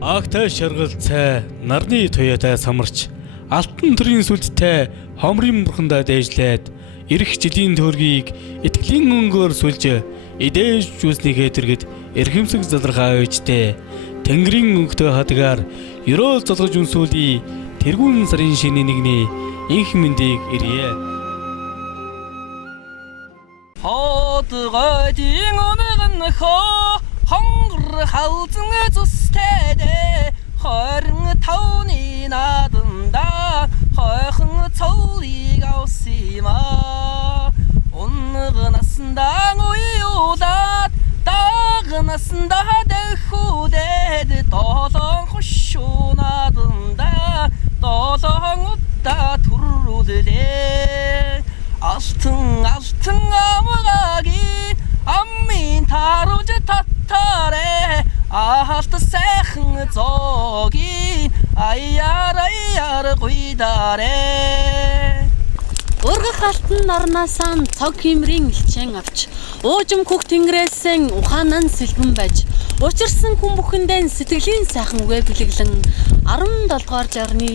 Агтай шаргал цай, нарны туяатай самарч, алтан төрийн сүлдтэй хомрын бурхандаа дээжлээд, ирэх жилийн төргийг итгэлийн өнгөөр сүлж, эдээж жүснийхээ тэргэд эрхэмсэг залрахаа үйжтэй. Тэнгэрийн өнгөтэй хадгаар ерөөл золгож үнсүүлий, тэргүүн сарын шинэ нэгний инх мэндийг ирье. Хотгойдын өмгөн хоо хонгор халзан зүстэдэ 25-ны наданда хойхон цолыг авсимаа унгнасандаа уйуулаад дагнасандаа дэхүүдэд долоон хушуунаданда долоон удаа түрүүлээ алтан амгагийн аммын таруулж татарэ ахалт сайхан зоогийн аяар гуйдарэ Ургах алтан орноосаа цог химрийн элчэн авч уужим хөх тэнгэрээсэн ухаанан сэлбэн байж учирсан хүн бүхэндээ сэтгэлийн сайхан үгэ бэлэглэн 17 дугаар жарны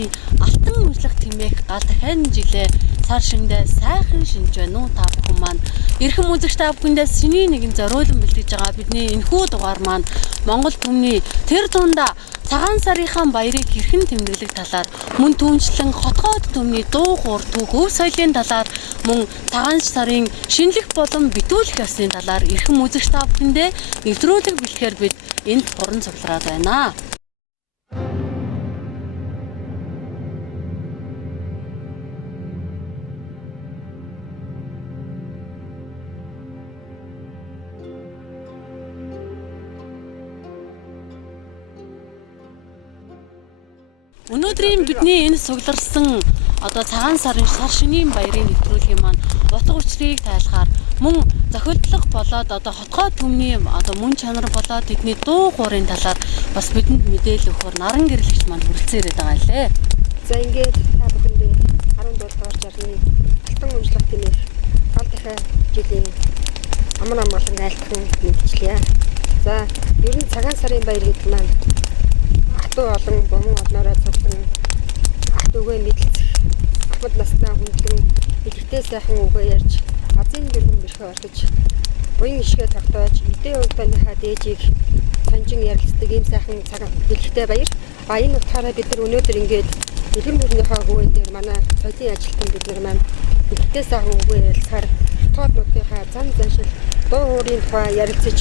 алтан үржлэх тэмээх гал дахин жилээ цар шиндээ сайхан шинж байна уу та бүхэн маань эрхэм үзэгч та бүхэндээ синий нэгэн зориулан бэлтгэж байгаа бидний энэхүү дугаар маань Монгол түмний тэр дундаа цагаан сарынхаа баярыг хэрхэн тэмдэглэх талаар мөн түүнчлэн хотгоод түмний дуу хуур түүх өв соёлын талаар мөн цагаан сарын шинэлэх болон битүүлэх ёсны талаар эрхэм үзэгч та бүхэндээ нэвтрүүлэг бэлэхээр бид энд хуран цуглараад байна. Өнөөдрийн бидний энэ сугларсан цагаан сарын сар шинийн баярын нэвтрүүлгийн маань утга учирыг тайлахаар мөн зохиолдлого болоод хотгоо түмний мөн чанар болоод тэдний дуу хуурын талаар бас бидэнд мэдээлэл өгөхөөр наран гэрлэгч маань хүрэлцэн ирээд байгаа лээ. За ингээд та бүхэндээ 17 дугаар жарны алтан үнжлэх тэмээх гал дахин жилийн амар амгалан айлтхан мэдчлээ. За ер нь цагаан сарын баяр гэдэг маань Ахтуу олон бомон одноороо цуглан ахт үгээ мэдлцэх ахмад наснаа хүндлэн илэртэй сайхан үгээ ярьж азийн гэрэн бэрхэ ордож буян ишгээ тогтоож эдээ өвдөнийхаа дээжийг сонжин ярилцдаг ийм сайхан цаг бэлэгтэй баяр. Энэ утгаараа бид нар өнөөдөр ингээд дэлгэр бүрнийхээ хөвөн дээр манай соёлын ажилтан бид нар маань илэртэй сайхан үгээ ярилцахаар хотгоод нутгийнхаа зан заншил дуу хуурын тухай ярилцаж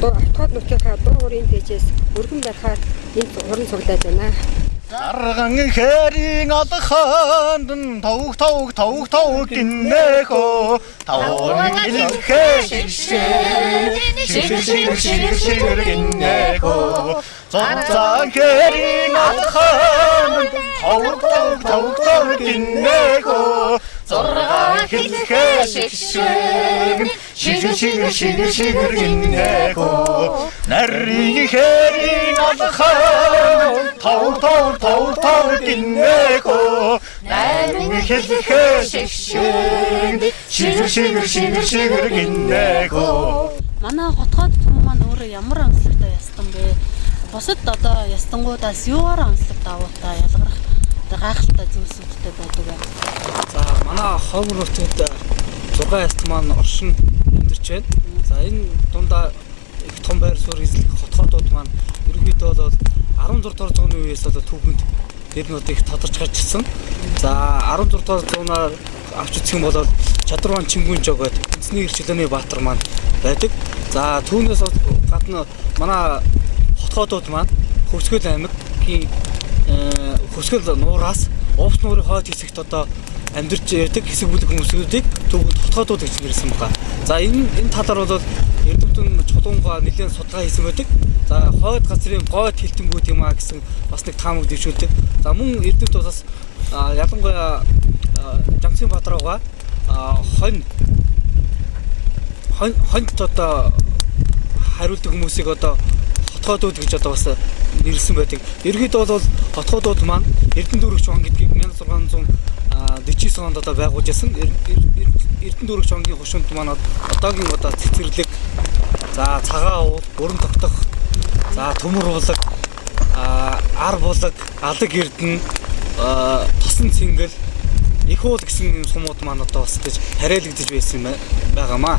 хотгоод нутгийнхаа дуу хуурын дээжээс өргөн барихаар энэ хуран цуглаад байна. Арган хэрийн алханд тог гинэхо таван илхэ шигэр гинэхо зан хэрийн алханд тог гинэхо зорган илхэ шигэр гинэхо нарийн хэрийн алханд тог гинэхо нарийн хэлхэ шигэр гинэхо Манай хотгоод түмэн маань өөрөө ямар онцлогтой ястан бэ? Бусад ястангуудаас юугаар онцлог давуутай ялгарх гайхалтай зүйлсүүдтэй байдаг вэ? За манай ховор нутгад 6 яст маань оршин амьдарч байна. За энэ дундаа их том байр суурь эзлэх хотгоодууд маань ерөнхийдөө бол 16 дугаар зууны үеэс түүхэнд нэрнүүд их тодорч гарч ирсэн. За 16 дугаар зуунаар авч үзэх юм бол Чадварван Чингүн жог гэдэг эзний гэрчлэний баатар маань байдаг. За түүнээс гадна манай хотгоодууд маань Хөвсгөл аймгийн Хөвсгөл нуураас Увс нуурын хойд хэсэгт амьдарч явдаг хэсэг бүлэг хүмүүсүүдийг түүхэнд хотгоодууд гэж нэрсэн байгаа. За энэ талаар бол Эрдэмтэн чулуунгаа нэлээд судалгаа хийсэн байдаг. За хойд газрын гойд хилтэнгүүд юм а гэсэн бас нэг таамаг дэвшүүлдэг. За мөн Эрдэмт бас ялангуяа Жамсын Баатарууга хоньд хариулдаг хүмүүсийг хотгоодууд гэж бас нэрлсэн байдаг. Ерөнхийдөө бол хотгоодууд маань Эрдэнэ дүүрэгч он гэдгийг 1649 онд байгуулж байсан. Эрдэнэ дүүрэгч онгийн хушуунд маань одоогийн цэцэрлэг, за цагаан уул, өрн тогтох, за төмөр уулаг, ар булаг, алаг эрдэнэ, тосон цэнгэл, их уул гэсэн сумууд маань одоо бас гэж хариалагдж байсан юм байгаамаа.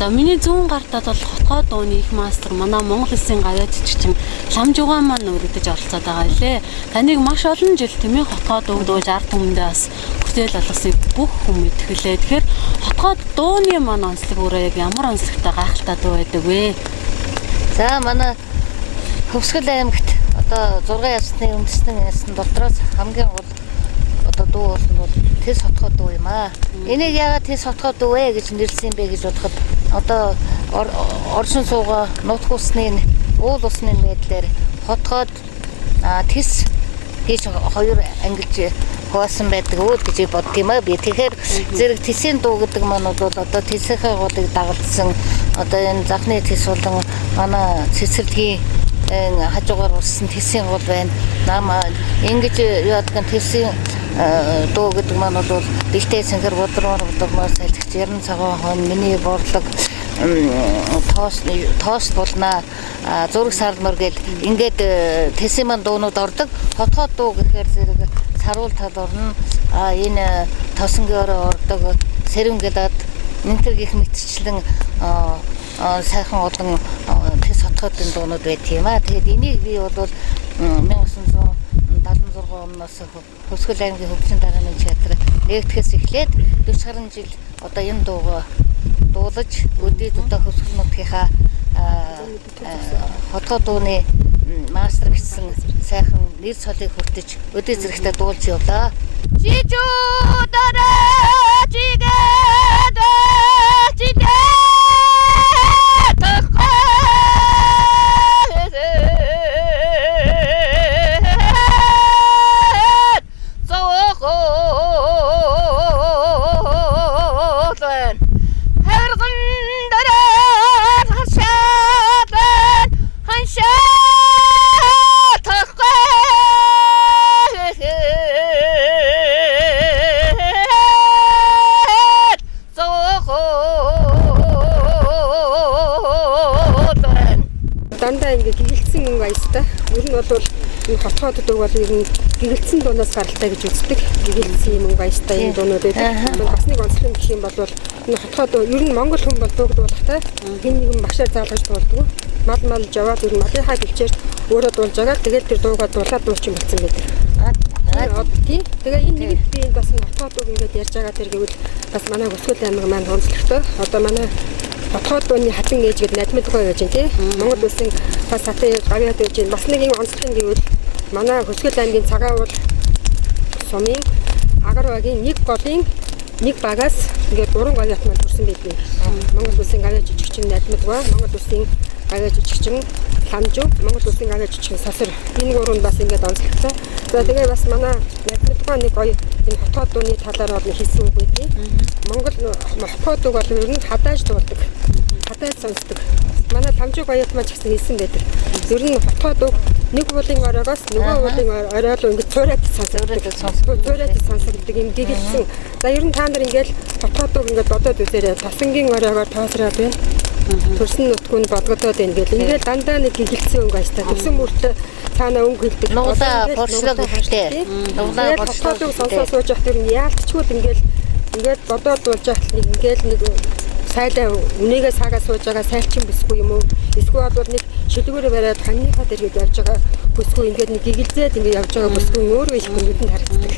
За миний зүүн гартад бол хотгоо дууны их мастер манай Монгол Улсын гавьяа жижигчин Ламжуугаан маань өргөдөж оролцоод байгаа лээ. Таныг маш олон жил тэмээ хотгоо дуу дууж ард түмэндээ бас бүтээл болгосныг бүх хүн мэдгэлээ. Тэгэхээр хотгоо дууны маань онцлог өөрөө яг ямар онцлогтой гайхалтай дуу байдаг вэ? За манай Хөвсгөл аймагт одоо 6 ясны үндэстэн ясны дотроос хамгийн гол одоо дуу бол Тэс хотгоо дуу юм аа. Энийг яагаад Тэс хотгоо дуу вэ гэж нэрлсэн бэ гэж бодоход одоо оршин суугаа нутг усны уул усны байдлаар хотгоод Тэс гэж хоёр ангилж хуваасан байдаг үүд гэж бодд юм аа. Би тэгэхээр зэрэг Тэсийн дуу гэдэг маань бол одоо Тэсийнхээ голыг дагалдсан одоо энэ захны Тэс болон манай цэцэрлэгийн хажуугаар урсан Тэсийн гол байна. Намаа ингэж яадаг Тэсийн дуу гэдэг маань бол бэлтээ сэнхэр бодроор сэлгч яран цагаан хон миний борлог тоос болно зураг сармар гээд ингээд Тэсийн маань дуунууд ордог. Хотгоо дуу гэхээр зэрэг саруул тал орно. Энэ тосонгөөрөө ордог сэрэмгэдад энтер гих мэтчлэн сайхан олон Тэс хотгоодын дуунууд байт юм аа. Тэгээд энийг би бол 1976 оноос Хөвсгөл аймгийн хөгжлийн даргааны театр нэгтгэхээс эхлээд 40 гаруй жил одоо энэ дуугаа дуулаж өдөөд одоо Хөвсгөл нутгийнхаа хотгоо дууны мастер гэсэн сайхан нэр цолыг хүртэж өдөө зэрэгтэй дуулж явлаа. Дандаа ингээ гэгэлцсэн юм баястай. Ер нь бол энэ хотгоод дуу бол ер нь гэгэлцсэн дуунаас гаралтай гэж үздэг. Гэгэлцсэн юм баястай энэ дуунууд байдаг. Бас нэг онцлог гэх юм бол энэ хотгоод ер нь монгол хүн бол дууг дуулахтай хин нэгэн багшаар заалгаж дуулдаг. Мал жаваад ер нь малынхаа гэлчээр өөрөө дуулж байгаа. Тэгээд тэр дуугаа дуулаад дуучин болсон байдаг. Тийм. Тэгээ энэ нэгэд би бас хотгоод дууг ингээд ярьж байгаа тэр гэвэл бас манай Хөвсгөл аймаг маань онцлогтой. Одоо манай хотгоо дууны хатан ээж гэдэг найдмадгаа гэж байна тий. Монгол улсын бас хатан гавьяа дууж байна. Бас нэг юм онцлог юм гэвэл манай Хөвсгөл аймгийн цагаан уул сумын агар багийн нэг голын нэг багаас ингээд 3 гавьяат маань төрсэн байдаг. Монгол улсын гавьяа жижигчин найдмадгаа, Монгол улсын гавьяа жижигчин Ламжуу, Монгол улсын гавьяа жижигчин Сасар. Энэ гурван бас ингээд онцлогтой. За тэгээ бас манай найдмадгаа нэг гоё энэ хотгоо дууны талаар бол хийсэн үг байдгийг. Монгол хотгоо дууг бол ер нь хадааж дуулдаг. хадаад сонсдог. Манай Ламжиг баярт маань ч гэсэн хэлсэн байдаг. Ер нь хотход үг нэг уулын оройгоос нөгөө уулын орой руу ингэж цуураад сонсогддог юм гэгэлсэн. За ер нь та нар ингээл хотход үг ингэж бодоод үзээрэй. Тасангийн оройгоор тоосроод байна. Төрсөн нутгууд бодгодоод байна гэл. Ингээл дандаа нэг гэгэлсэн өнгө ааштай. Төрсөн мөртөө цаанаа өнгө хэлдэг. Нуглаа борчлог гэхтэй. Нуглаа борчлог сонсоо сууж явах тэр нь яалтчгүй ингээд бодоод болж явах нэг ингээл нэг сайлаа үнийгээ саагаа сууж байгаа сайлчин бисгүй юм уу? Эсвэл бол нэг шилгүүрээ бариад ханьныхаа дэргээд явж байгаа бүсгүй ингээд нэг гигэлзээд ингээд явж байгаа бүсгүй өөрөө их хүндэнд харагддаг.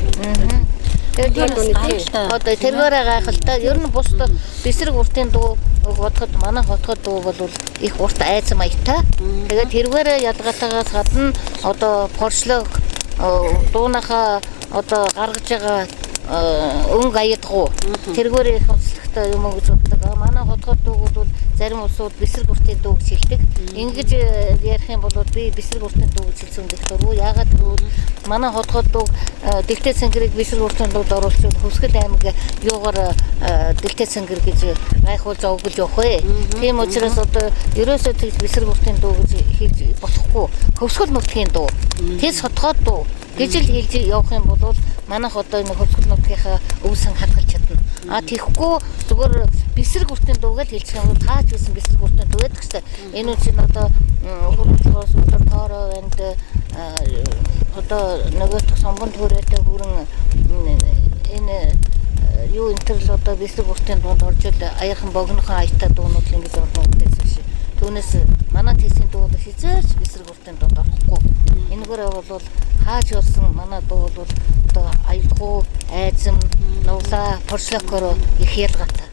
Одоо тэргээрээ гайхалтай. Ер нь бусд бэсрэг уртын дуу бодоход манай хотход дуу бол их урт айцсан маягтай. Тэгээд тэргээрээ ялгаатаагаас гадна одоо поршлог дуунахаа одоо гаргаж байгаа өнгө аядгуу тэргээрээ их онцлогтой юм уу гэж боддог. Манай хотход дуугууд бол зарим улсууд бэсрэг уртын дуу гэж хэлдэг. Ингэж ярих юм бол би бэсрэг уртын дуу гэж хэлсэн гэхээр яагаад гэвэл манай хотход дуу дэлтэй цэнгэрийг бэсрэг уртын дууд оруулчихвал Хөвсгөл аймаг юугаар дэлтэй цэнгэр гэж гайхуулж овгож явах вэ? Тийм учраас одоо ерөөсөө тэгж бэсрэг уртын дуу гэж хэлж болохгүй. Хөвсгөл нутгийн дуу, тэс хотход дуу гэж л хэлж явах юм бол манайх одоо энэ Хөвсгөл нутгийнхаа өв сан хадгалж чадна. Тэгэхгүй зүгээр бэсрэг уртын дуу гэж хэлчих юм бол таач байсан бэсрэг уртын дуу гэдэг чинь энэ үн чинь одоо хөрөлцөөс өдөр тоороо энд одоо нөгөөх сонгон төрөөтэй хүрэн энэ юу интерл одоо бэсрэг уртын дуунд орж ил аяхан богинохон аятаа дуунууд л ингэж орно гэсэн шиг. Түүнээс манай тийсийн дуу бол хизээч бэсрэг уртын дуунд орохгүй. Энэгээр бол хааж болсон манай дуу бол одоо аялгуу, айзам, нуглаа, поршлокоор их ялгаатай.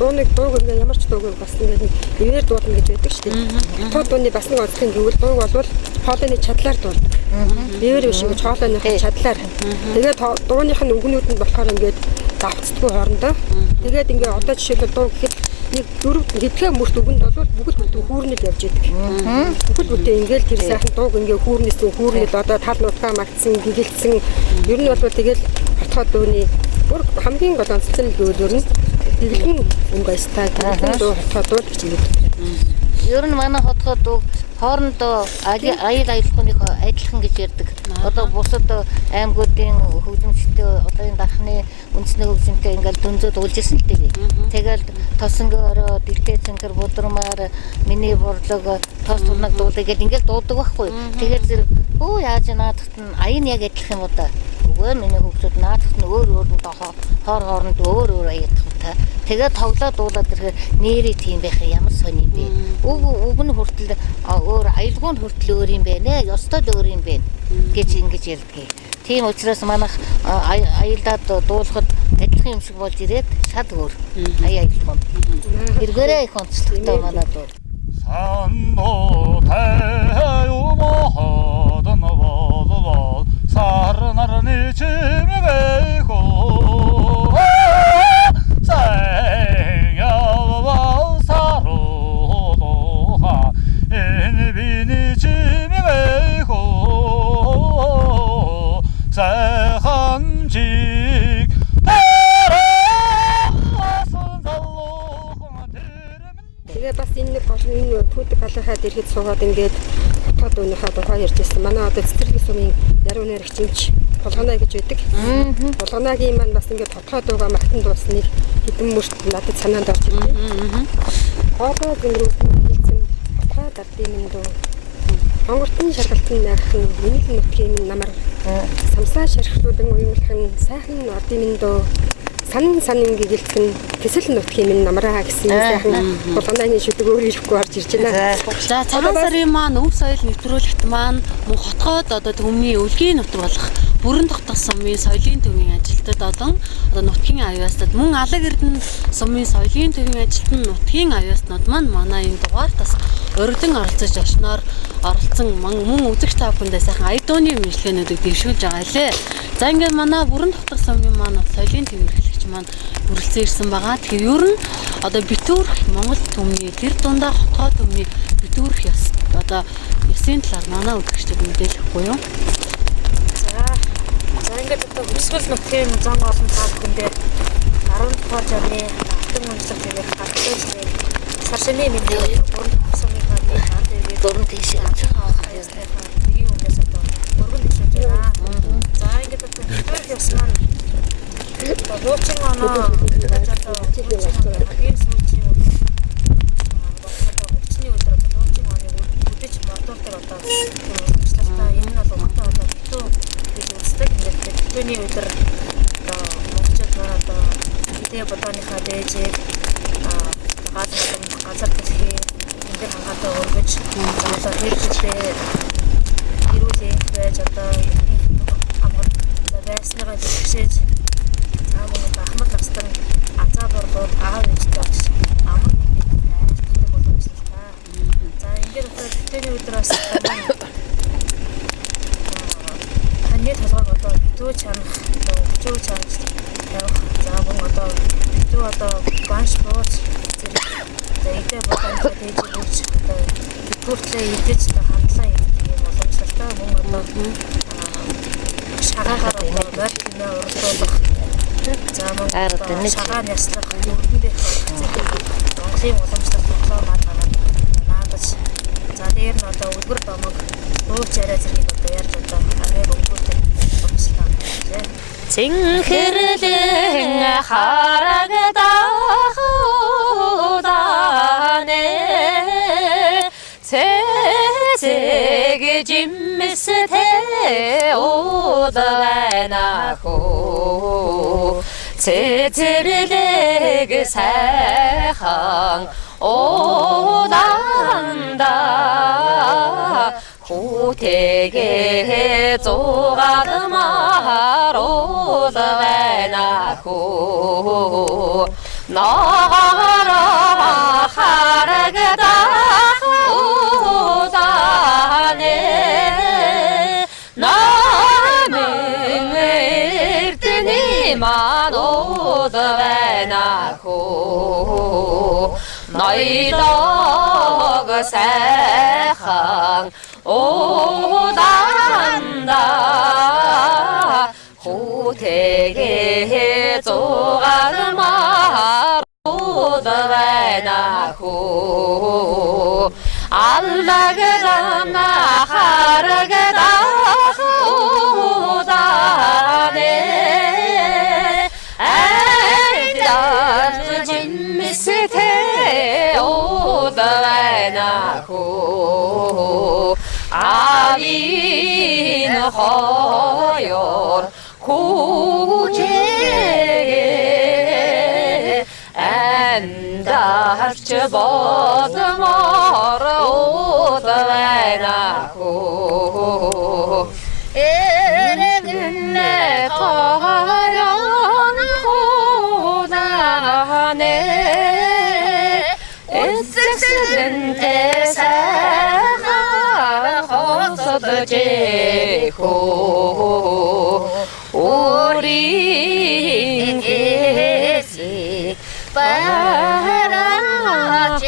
Дууны дууг ингээ ямар ч дууг бас ингээ ивэр дуулна гэж байдаг шүү дээ. Хотод дууны бас нэг онцлог гэвэл дууг бол хоолойны чадлаар дуулдаг. Ивэр биш ингээ хоолойны чадлаар. Тэгээд дууных нь үгнүүд нь болохоор ингээ давцдаггүй хоорондоо. Тэгээд ингээ одоо жишээлбэл дуу гэхэд нэг дөрөв хэдхэн мөрт үгэнд бол бүгд бүтэн хүүрнэл явж идэг. Бүгд бүтэн ингээл тэр сайхан дууг ингээ хүүрнэл одоо тал нутгаа магтсан, гигэлцсэн. Ер нь бол тэгэл хотод дууны хамгийн гол онцлог нь гэвэл дэлгэн өнгө айстай дуу хотод гэж хэлдэг. Ер нь манай хотод дуу хоорондоо аял аялахныг адилхан гэж ярьдаг. Одоо бусад аймагуудын хөгжимчтэй одоо энэ дархны үндэсний хөгжимтэй ингээл дөнзөд уулж ирсэн л дээ. Тэгэл тосонгийн орой, дэлтэй цэнгэр, будрамаар, миний борлог, тоос турнаг дуудаг гэл ингээл дуудаг байхгүй. Тэгэхээр зэрэг яаж наадахт нь аян яг адилхан юм уу да. Үгүй миний хөгжүүд наадахт нь өөр нь хооронд өөр аядах та. Тэгээд тоглоод дуулаад ирэхээр нэрээ тийм байх ямар сони юм бэ? Үг нь хүртэл өөр аялгуун хүртэл өөр юм байна. Ёстой л өөр юм байна гэж ингэж ярьдаг. Тийм учраас манайх аялдаад дуулахад адилхан юм шиг болж ирээд шад өөр аяа их юм. Эргээрээ их онцлогтой манай дуу. 산도 태우모하던 보고 사르나르니 지미베고 생야와 사로도하 인비니 지미베고 세한직 Тэгээ бас энэ нэг гол энэ түүдэг галахад ирэхэд суугаад ингээд хотод өнөхөө тухай ярьж байсан. Манай одоо цэцэрлэгийн сумын яруу найрагч юмч Булганаа гэж байдаг. Булганагийн маань бас ингээд хотод байгаа магтан дуусныг хэдэн мөрт надад санаанд орж ирлээ. Одоо гинрүүс хэлсэн хотод ардын юм дуу. Хонгортын шаргалтын найрхан нийлэн нутгийн намар самсаа шархлуулан уймлахын сайхан ардын юм дуу. Сан ингээгэлцэн тэсэл нутгийн минь намраа гэсэн сайхан Булгааны шүдэг өөр ирэхгүй орж ирж байна. За цагаан сарын маань өв соёл нэвтрүүлэгт маань мөн хотгоод одоо төмний өлгийн нутаг болох бүрэн дотох сумын соёлын төвийн ажилтнууд одоо нутгийн авьяастад мөн алаг эрдэнэ сумын соёлын төвийн ажилтнууд нутгийн авьяастнууд маань манай энэ дугаарт бас урьдан оролцож очноор оролцсон мөн үзэгч та бүхэндээ сайхан ая дууны мэдлэгээнүүдийг дэвшүүлж байгаа лээ. За ингээд манай бүрэн дотох сумын маань соёлын төвийн маань үргэлжлэн ирсэн байгаа. Тэгэхээр ер нь одоо битүүрх Монгол төмний тэр дундаа хотгоо төмний битүүрх ёс одоо ёсын талаар манай үзэгчдэд мэдээлэхгүй юу? За ингээд одоо өсвөл нутгийн зан олон таа бүхэндээ 10 дугаар жавны алтан өнцөг тэгээд хатгаж сар шинэ мэдээ бүрэн сумын хааны хаад тэгээд Дөрөв тийш авч байгаа. нэг юмнаас одоо өргөн тийш байна. За ингээд одоо битүүрх ёс маань Луучин оноо ийм сүлжийн хүчний өдөр луучин оныг үдэж мордуулдаг одоо уламжлалтай энэ нь бол одоо битүү гэж үздэг. Ингээд битүүний өдөр одоо монголчууд маань одоо идэ бодооныхаа дээжийг газар төсхий энэ хангалттай өргөж одоо хэрэгжлээ ирүүлээ байж одоо амар байснагаа зөвшөөж Ахмад настан азаа борлууд аав ээжтэй очиж амар мэдээ айлтдаг боломжтой. За ингээд одоо битүүний өдрөөс таны толгойг одоо битүү чанах, өчөө чанах явах. За мөн одоо битүү одоо ганш бууз зэрэг за идэ бодооныхаа дээжийг үрж одоо битүүртлээ идэж хандлаа юм боломжтой. Мөн одоо шагаагаар одоо барьтнаа урдуулах. За мөн шагаан яслах өргөндөө Монголын уламжлалт тоглоом наадаж за дээр нь одоо үлгэр домог ууч арай зэргийг одоо ярьж одоо хамгийн өнгөтэй уламжлалт байна. Цэнхэрлэн харагдахудане цэцэг жимстэй удаванаху цэцэрлэг сайхан уданда хүүтэйгээ зугаадмаар удаванаху наараа харагдахудане намын эрдэнэ маань удаванаху ноёлог сайхан уданда хүүтэйгээ зугаадмаар удаванаху аллаграна харагдахудане айдал жимстэй удаванаху авин хоёр хүүчэгээ андарч бодмоор удаванаху эрэгнэ харан Эсрэнтэй сайхан хоцолж эхөө өөрийн эсэ бараач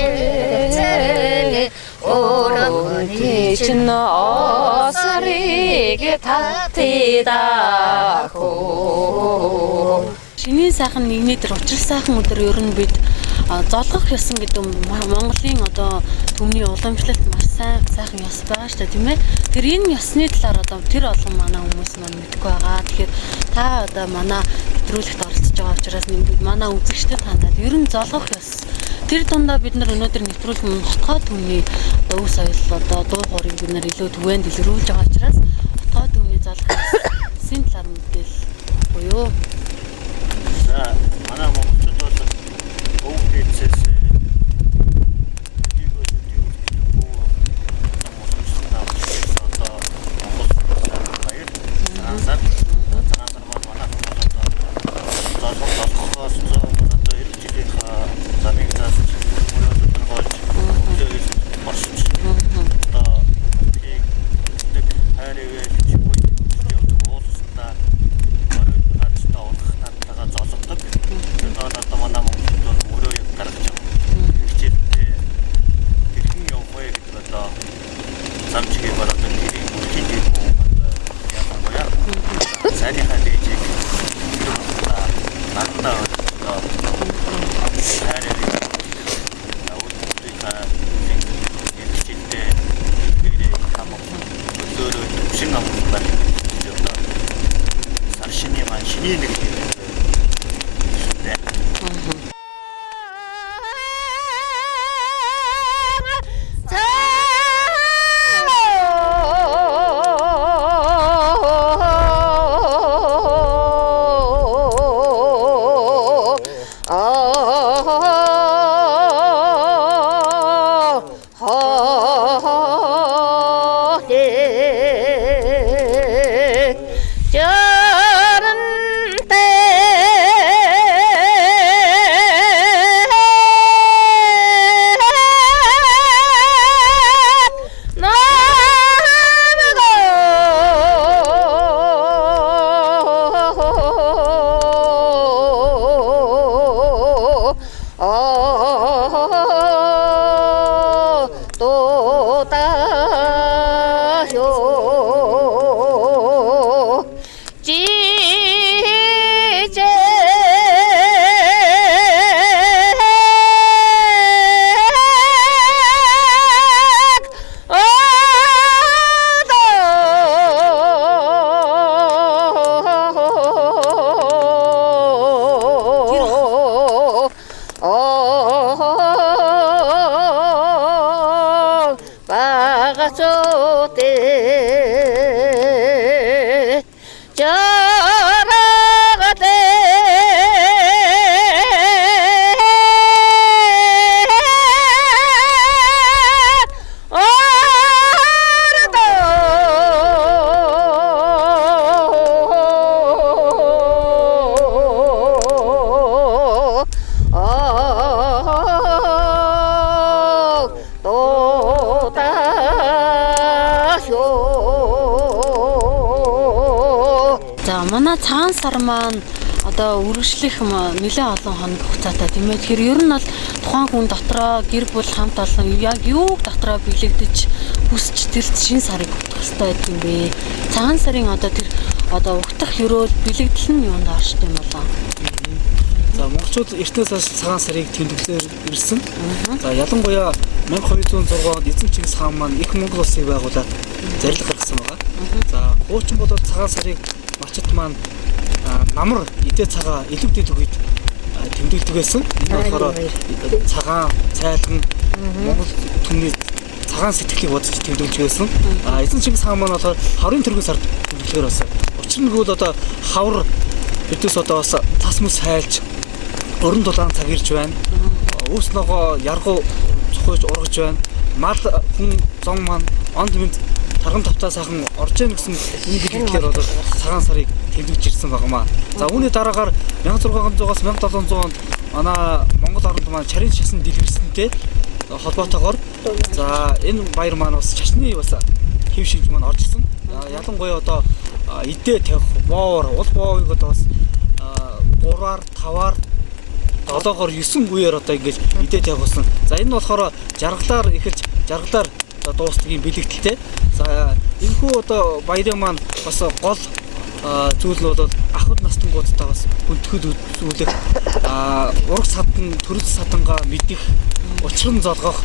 өөрөний чин осрыг татдаг хөө. Шинийн сайхан нэгний дээр учрал сайхан өдөр ер нь бид золгох ёсон гэдэг Монголын одоо төмний уламжлалт маш сайхан ёс байгаа шүү дээ, тийм ээ. Тэр энэ ёсны талаар одоо тэр олон манай хүмүүс маань мэдгүй байгаа. Тэгэхээр та одоо манай нэвтрүүлэгт оролцож байгаа учраас манай үзэгчдэд хандаад ер нь золгох ёс. Тэр дундаа бид нар өнөөдөр нэвтрүүлэх хотгоо төмний өв соёл одоо дуу хоорыг бид нар илүү түгээн дэлгэрүүлж байгаа учраас хотгоо төмний золгох ёсны талаар мэдээлэл буюу За манай монголчууд бол өвдөцөөс манай цагаан сар маань одоо үргэлжлэх нэлээд олон хоног хугацаатай тийм ээ. Тэгэхээр ер нь бол тухайн хүн дотроо гэр бүл хамт олон яг юу дотроо бэлэгдэж хүсч тэр шин сарыг утгах хэрэгтэй юм бэ. Цагаан сарын одоо тэр одоо угтах ёроол бэлэгдэл нь юунд оршд юм болоо. За монголчууд эртнээс цагаан сарыг тэмдэглэлээр ирсэн. За ялангуяа 1206 онд эзэн Чингис хаан маань их Монгол улсыг байгуулад зарилга гаргасан байгаа. За хуучин болоод цагаан сарыг малчит маань намар идэ цагаа илүүдэд үед тэмдэглэдэг байсан. Энэ болохоор цагаан цайлган Монгол түмний цагаан сэтгэлийг бодож тэмдэглэж байсан. Эзэн Чингис хаан маань болохоор хаврын тэргүүн сард тэмдэглэхээр болсон. Учир нь бол одоо хавар бидээс одоо бас тас мэс хайлж өрн дулаан цаг ирж байна. Өөс ногоо яргуу цохойж ургаж байна. Мал хүн зон маань онд мэд тарган тавтаа сайхан орж яах гэсэн энэ бэлгэлээр бол цагаан сарыг тэмдэглэж ирсэн багмаа. За үүний дараагаар 1600-аас 1700 онд манай Монгол оронд маань чарын шасан дэлгэрсэнтэй холбоотойгоор за энэ баяр маань бас чашны бас хэв шинж маань орж ирсэн. Ялангуяа одоо идэ тавих боор уул боовыг одоо бас 3-аар 5-аар 7-оор 9 үеэр одоо ингэж идэ тавих болсон. За энэ нь болохоор жаргалаар эхэлж жаргалаар дуустдгийн бэлэгдэлтэй. За энэхүү одоо баярын маань бас гол зүйл нь бол ахуд настангуудтай бас хүндэтгэл үзүүлэх ураг садан төрөл садангаа мэдэх учран золгох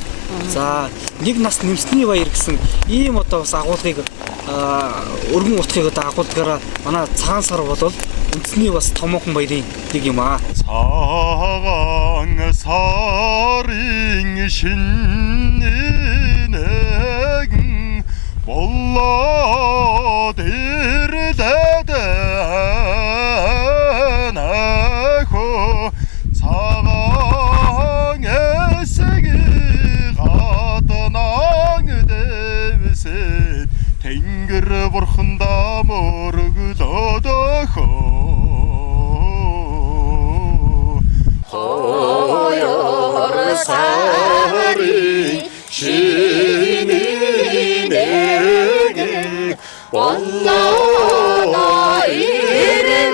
за нэг нас нэмсний баяр гэсэн ийм одоо бас агуулгыг өргөн утгыг одоо агуулгаараа манай цагаан сар бол үндэсний бас томоохон баярын нэг юм аа. Цагаан сарын шинэ нэгэн болоод ирлээд нахо цагаан эсэги гаднаг дэвсэд тэнгэр бурхандаа мөргөлөөд хойор сарын шинэ нэгэн болоо ирлээ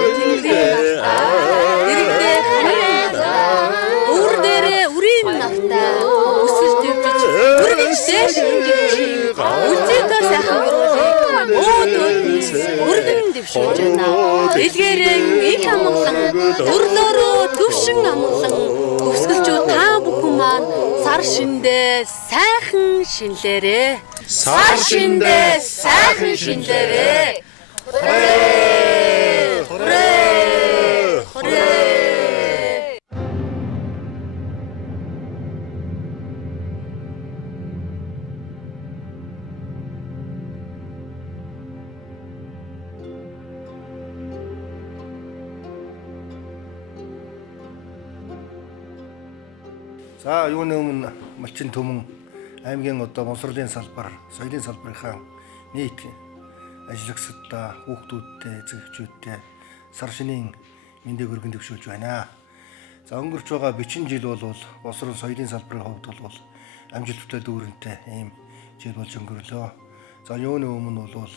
Өөр дээрээ үрийн навтаа өсөж дэвжиж үргэлж дээш үлзийдээ сайхан өргөлөө өргөн дэвшүүлж байна. Илгээрэн их амгалан төрлөөрөө төвшин амгалан өсгөлжөө та бүхэн маань сар шиндээ сайхан шинлээрээ. Сар шиндээ сайхан шинлээрээ. За юуны өмнө Малчин Төмөн аймгийн одоо боловсролын салбар, соёлын салбарынхаа нийт ажиллагчдаа, хүүхдүүдтэй, эцэгчүүдтэй сар шинийн мэндийг өргөн дэвшүүлж байна. За өнгөрч байгаа 40 жил бол боловсрол соёлын салбарын хувьд бол амжилттай дүүрэнтэй ийм жил болж өнгөрлөө. За юуны өмнө бол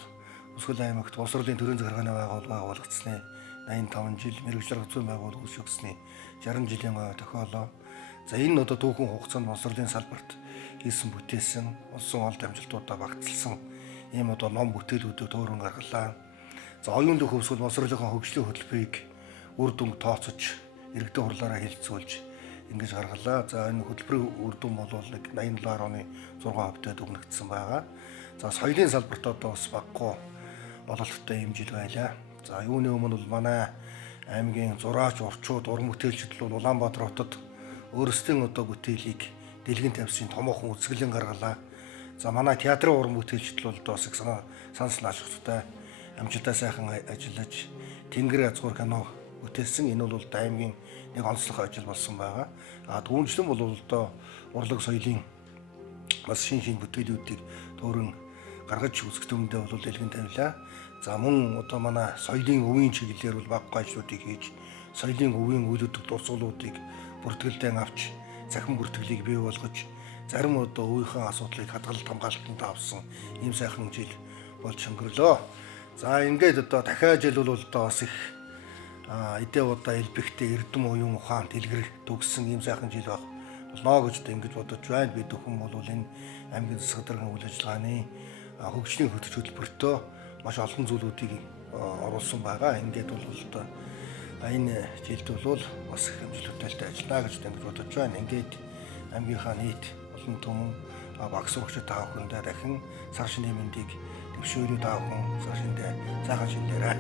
Өсгөл аймагт боловсролын төрийн захиргааны байгууллага байгуулагдсны 85 жил, мэргэжил арга зүйн байгууллага үүсгэсний 60 жилийн тохиолоо. За энэ одоо түүхэн хугацаанд боловсролын салбарт хийсэн бүтээсэн, улсын олд амжилтуудаа багталсан ийм одоо ном бүтээлүүдийг төөрөн гаргалаа. За оюун дэх өвсгөл боловсролынхаа хөгжлийн хөтөлбөрийг үр дүн тооцож, иргэдэд хурлаараа хэлэлцүүлж ингэж гаргалаа. За энэ хөтөлбөрийн үр дүн бол 87.6% дүгнэгдсэн байгаа. За соёлын салбарт одоо бас баггүй бололттой юм жил байлаа. За юуны өмнө бол манай аймгийн зураач, урчууд, уран бүтээлчид бол Улаанбаатар хотод өөрсдийн одоо бүтээлийг дэлгэн тавьсан томоохон үзэсгэлэн гаргалаа. За манай театрын уран бүтээлчид бол бас их санал ашигтай амжилттай сайхан ажиллаж Тэнгэр язгуур кино бүтээсэн. Энэ бол аймгийн нэг онцлог ажил болсон байгаа. Түүнчлэн бол одоо урлаг соёлын бас шин бүтээлүүдийг төөрөн гаргаж үзэх төмөндөө бол дэлгэн тавилаа. За мөн одоо манай соёлын өвийн чиглэлээр бол баггүй ажлуудыг хийж соёлын өвийн үйл хөдлөлт дурсгалуудыг бүртгэлдээ авч захин бүртгэлийг бий болгож зарим одоо үеийнхэн асуудлыг хадгалалт хамгаалтанд авсан ийм сайхан жил болж өнгөрлөө. За ингээд одоо дахиад жил бол одоо бас их эдээ удаа элбэгтэй эрдэм уян ухаан дэлгэр төгссөн ийм сайхан жил баг болно гэж ингэж бодож байна. Бид бүхэн бол энэ аймгийн засаг даргын үйл ажиллагааны хөгжлийн хөтөлбөртөө маш олон зүйлүүдийг оруулсан байгаа. Ингээд бол одоо энэ жилд бол бас их амжилттай ажиллана гэж бодож байна. Ингээд аймгийнхаа нийт олон түмэн багс сурагчид та бүхэндээ дахин сар шинийн мэндийг дэвшүүлээд та бүхэн сар шиндээ сайхан шинээрээ